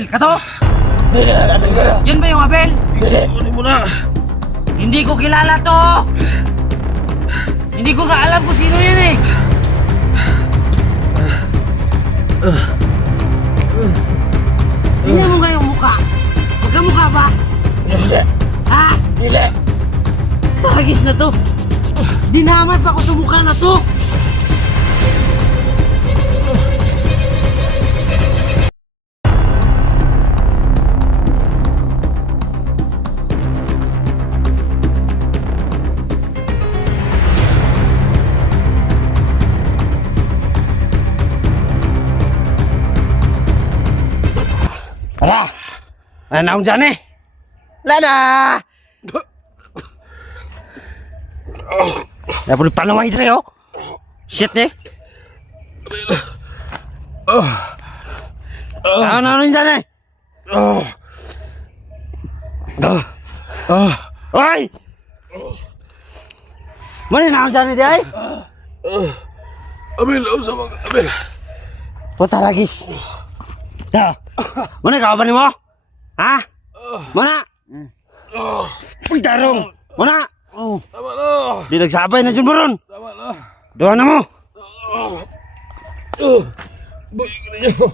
Abel, kato? Dili na, Abel kayo. Yan ba yung Abel? Dili mo na. Hindi ko kilala to. Hindi ko nga alam kung sino yan eh. Tingnan mo nga yung mukha. Magkamukha ba? Dili. Ha? Dili. Taragis na to. Dinamat ako sa mukha na to. Ara! Ano na akong dyan eh? Lada! Ya boleh panawang itu yo. Shit nih. Ano dyan eh? Oi! Mana na akong dyan eh di ay? Abel, usah bang, Abel. Putar lagis. Dah. Mana kawan mo? Ha? Mana? Pagdarong. Mana? Tama na. Di nagsabay na dyan moron. Tama na. Doon na mo. Boy, ganyan mo.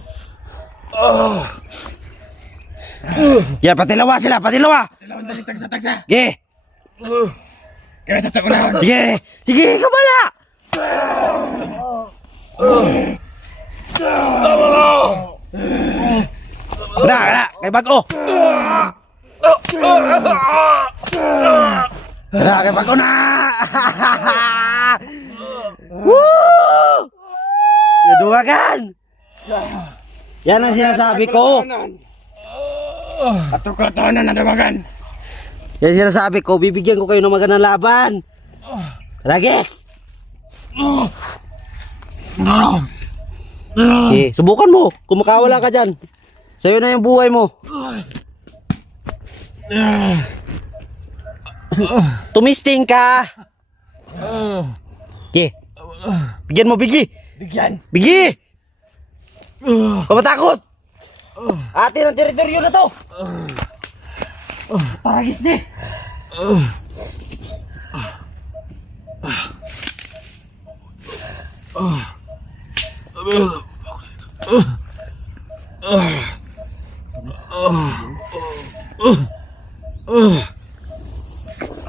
Ya, patilawa sila, patilawa. Kailangan tayo tagsa-tagsa. Sige. Kaya sa ko na. Sige. Sige, kabala. Tama na. Wala, kay bago. Wala, kay bago na. Woo! Keduakan. Yan ang sinasabi ko. At katotohanan na dawagan. Yan ang sinasabi ko, bibigyan ko kayo ng magandang laban. Ragis. Okay, subukan mo. Kung makawala ka dyan, sa'yo na yung buhay mo. Tumisting ka. Okay. Bigyan mo, Bigi. Bigyan. Bigi! Huwag matakot. Atin ang teritoryo na to. Paragis ni. Abel.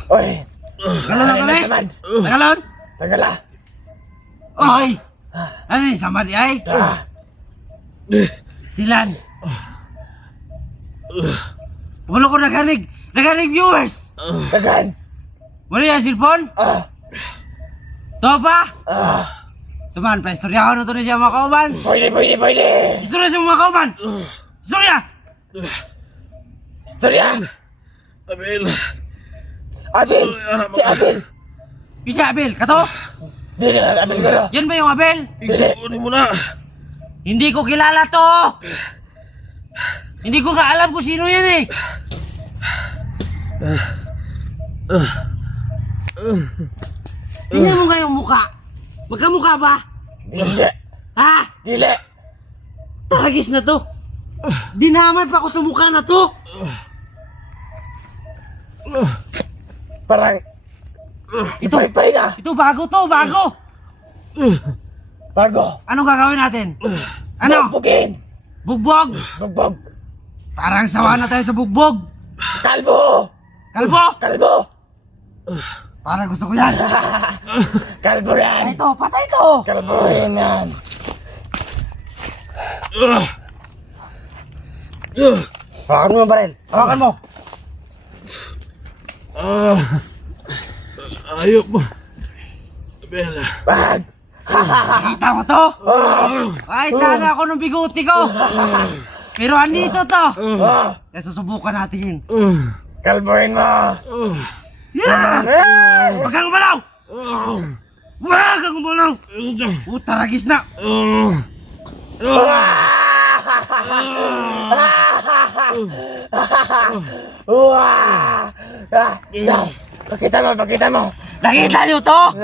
Oy. Tagalon na kami? Tagalon? Tagala. Oy! Ano ni sama di ay? Silan. Wala ko nagarig. Nagarig viewers. Tagan. Wala yung cellphone? To pa? Tuman, pa istorya ko na ito na siya mga kauban. Pwede. Istorya siya mga kauban. Istorya! Istorya. Abel. Abel. Si Abel. Isa Abel, kato? Dili na, Abel kayo. Yan ba yung Abel? Ikunin mo na. Hindi ko kilala to. Hindi ko nga alam kung sino yan eh. Tingnan mo nga yung mukha. Magkamukha ba? Dili. Ha? Dili. Taragis na to. Dinamat pa ako sa mukha na to. Parang Ito, ipay na. ito bago to, bago. Bago. Anong gagawin natin? Ano? Bugbugin. Bugbog? Bugbog. Parang sawa na tayo sa bugbog. Kalbo. Kalbo? Kalbo. Parang gusto ko yan. Kalbo yan. Patay to, patay to. Kalbo yan. Hawakan mo yung baril. Hawakan mo. Ayop mo. Abel. Bag. Nakita mo to? Ay, sana ako ng biguti ko. Pero andito to. Kaya susubukan natin. Kalbohin mo. Yeah! Huwag kang umalaw! Huwag kang umalaw! Taragis na! Pakita mo. Nakita niyo to?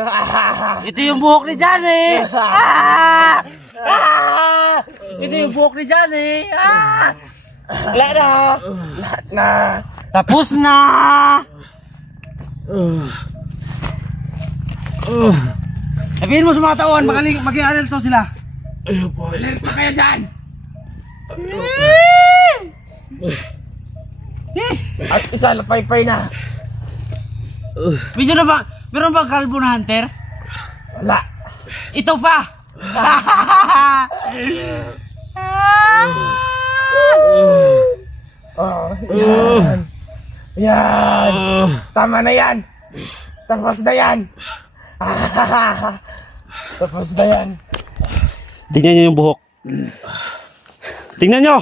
Ito yung buhok ni Johnny! Ito yung buhok ni Johnny! Wala na. Lahat na. Tapos na! Sabihin mo sa mga tauhan, mag-i-aral to sila. Ayaw po. Ilan pa kayo dyan? At isa, lapay-pay na. Medyo na ba, meron bang kalbo na hunter? Wala. Ito pa! Oh, yan. Yan. Tama na yan. Tapos na yan. Tapos na yan. Tingnan nyo yung buhok. Tingnan nyo!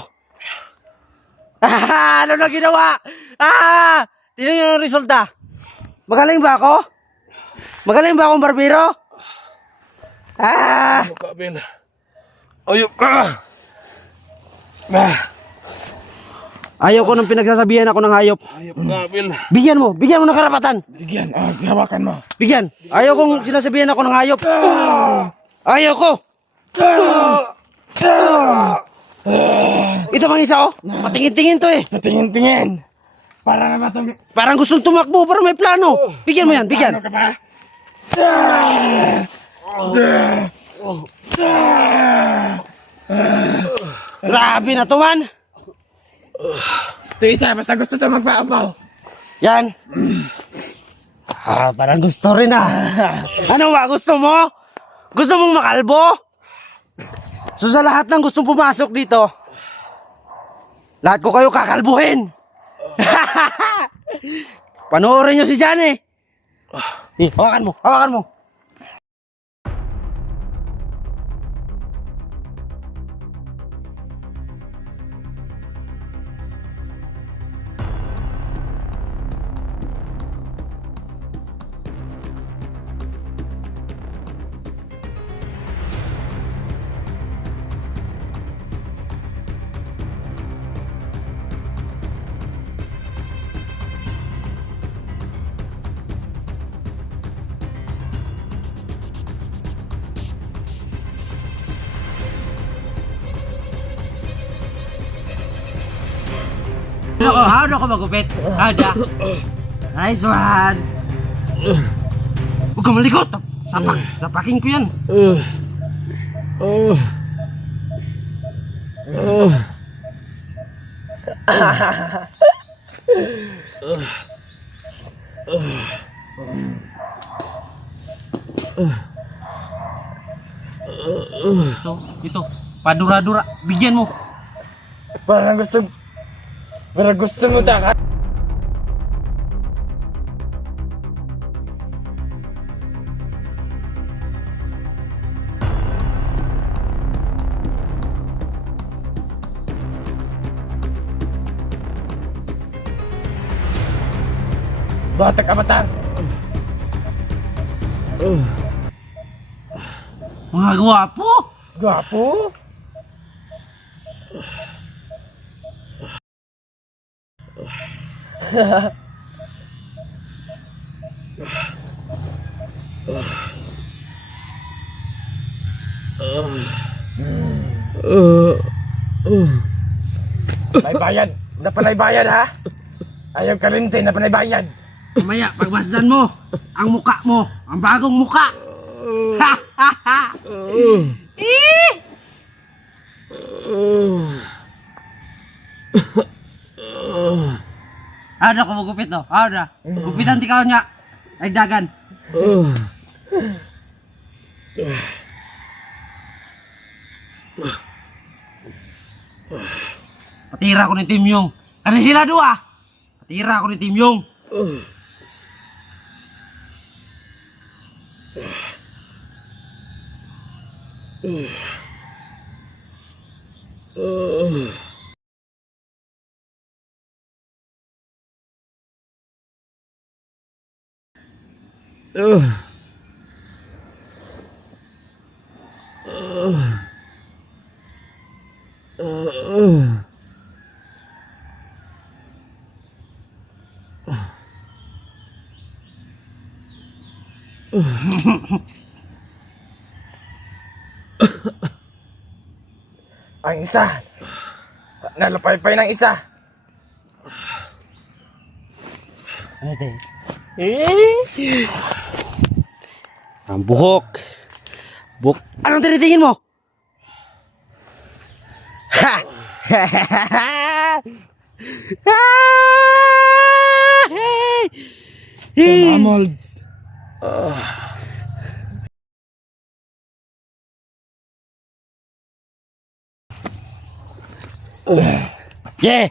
Ano na ginawa? Tingnan nyo yung resulta. Magaling ba ako? Magaling ba akong barbero? Kabil. Ayop ka. Ayaw ko nang pinagsasabihan ako ng hayop. Ayop ka, Bil. Bigyan mo ng karapatan. Bigyan. Hawakan mo. Bigyan. Ayaw kong sinasabihan ako ng hayop. Ayaw ko. Ito bang isa oh? Patingin-tingin to eh. Patingin-tingin. Para na matang... Parang gustong tumakbo, pero may plano. Bigyan mo yan, bigyan. Ano ka ba? Grabe na to man. Ito isa, basta gusto ito magpaapaw. Yan. Parang gusto rin Ano ba, gusto mo? Gusto mong makalbo? So sa lahat ng gustong pumasok dito, lahat ko kayo kakalbuhin. Panoorin nyo si Johnny. Hawakan mo, hawakan mo. How na ako magupit? Ada. Nice one. Huwag kang malikot. Sapakin ko yan. Ito. Padura-dura. Bigyan mo. Parang gusto mo taka. Bata ka batang. Mga gwapo. Gwapo. May bayad. Napanay bayad ha? Ayaw ka rin din, napanay bayad. Mamaya, pagmasdan mo, ang muka mo, ang bagong muka. Ha ha ha. Ada ko magupit no? Ada. Gupitan ti kaon nga. Ay dagan. Patira ko ni Tim Yung. Ano sila dua? Patira ko ni Tim Yung. Ang isa, Nalapaypay ng isa. Ano ito? Ang buhok. Buhok. Anong tinitingin mo? Ha! Molds. Yeah!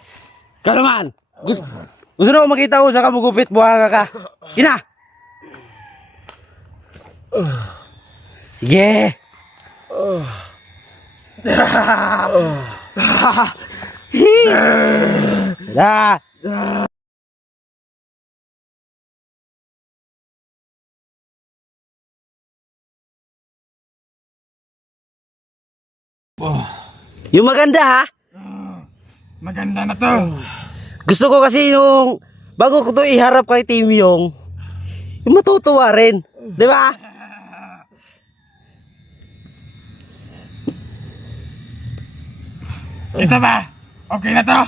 Ikaw naman! Gusto na ako makita ko sa kamugupit, buha ka. Ina! Yeah! Da! Yung maganda ha? Maganda na to. Gusto ko kasi yung bago ko to iharap kay Team yung matutuwa rin. Di ba? Ito ba? Okay na to?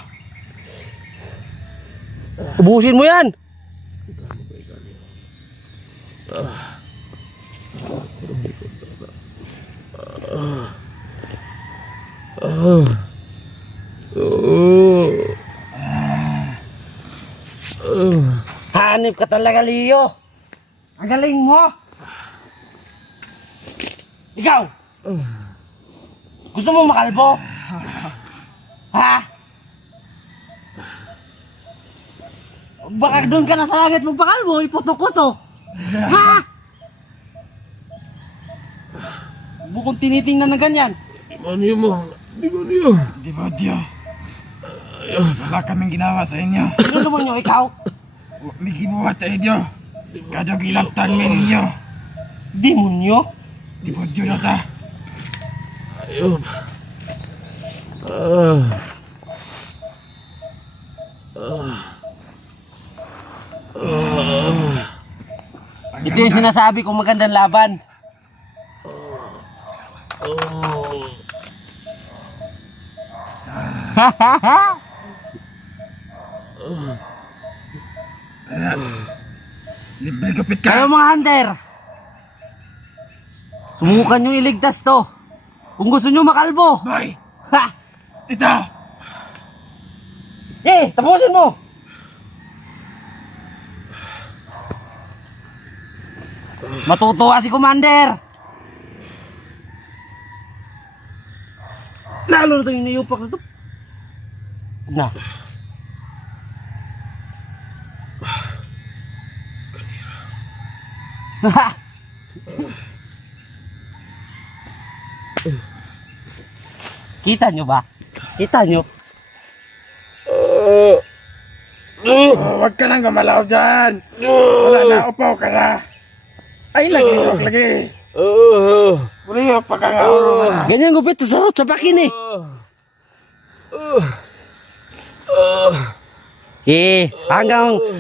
Ubusin mo yan. Hanip ka talaga, Leo. Ang galing mo. Ikaw. Gusto mo makalbo? Ha? Baka doon ka na sa langit magpakalbo, iputok ko to. Ha? Bukong tinitingnan na ganyan. Demonyo mo. Demonyo. Demonyo. Wala kaming ginawa sa inyo. Ano naman nyo, ikaw? May gibuhat sa inyo. Kadyo gilaptan mi ninyo. Demonyo? Demonyo na ta. Ayun. Ito yung sinasabi kong magandang laban. Libre kapit ka. Kayo mga hunter, subukan nyo iligtas to. Kung gusto nyo makalbo. Boy, Ha! tita. Tapusin mo. Matutuwa si Commander. Lalo na ito yung niyupak na ito. Na. Kita nyo ba? Kita nyo? Huwag ka lang gumalaw dyan. Wala na, upaw ka na. Ay, lagi. Uli, pa ka nga. Ganyan gupit sa sarot sa pakin eh.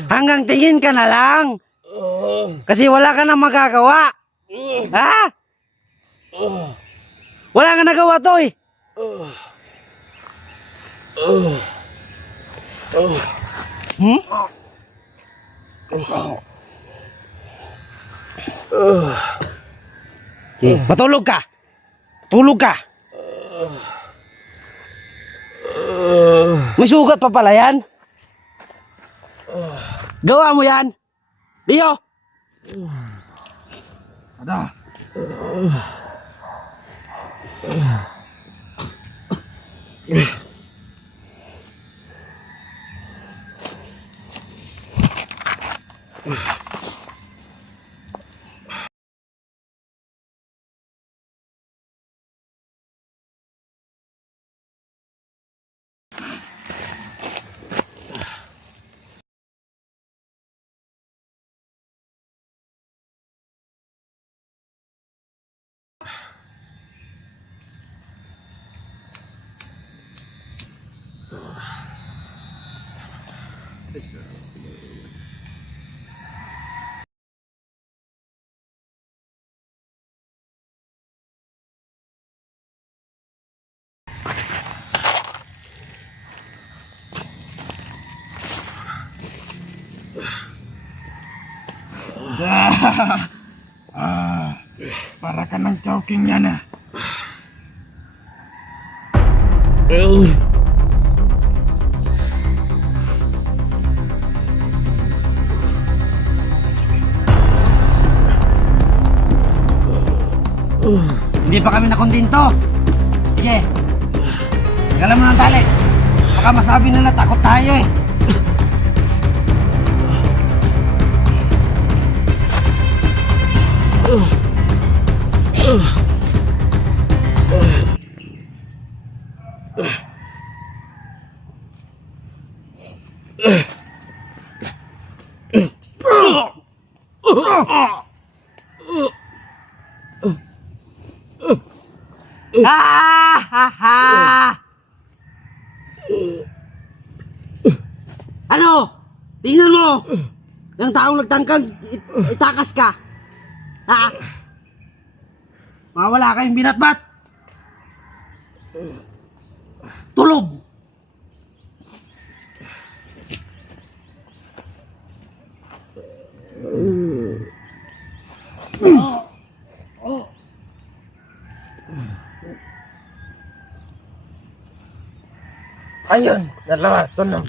Hanggang tingin ka na lang. Kasi wala ka na magagawa. Ha? Wala ka nagawa to eh. Hmm? Matulog ka. Tulog ka. May sugat pa pala yan. Gawa mo yan. Leo. Ada. Para ka ng choking yan ah. Hindi pa kami nakondinto. Sige. Tagalan mo ng tali. Baka masabi nila takot tayo eh. Ah! Ha, ha! Ano? Tingnan mo! Yung taong nagtangkang itakas ka. Ha? Mawala kayong binatbat. Tulog! Ayun, dalawa, tunog.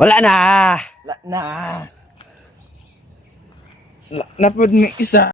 Wala na! Napod ni isa.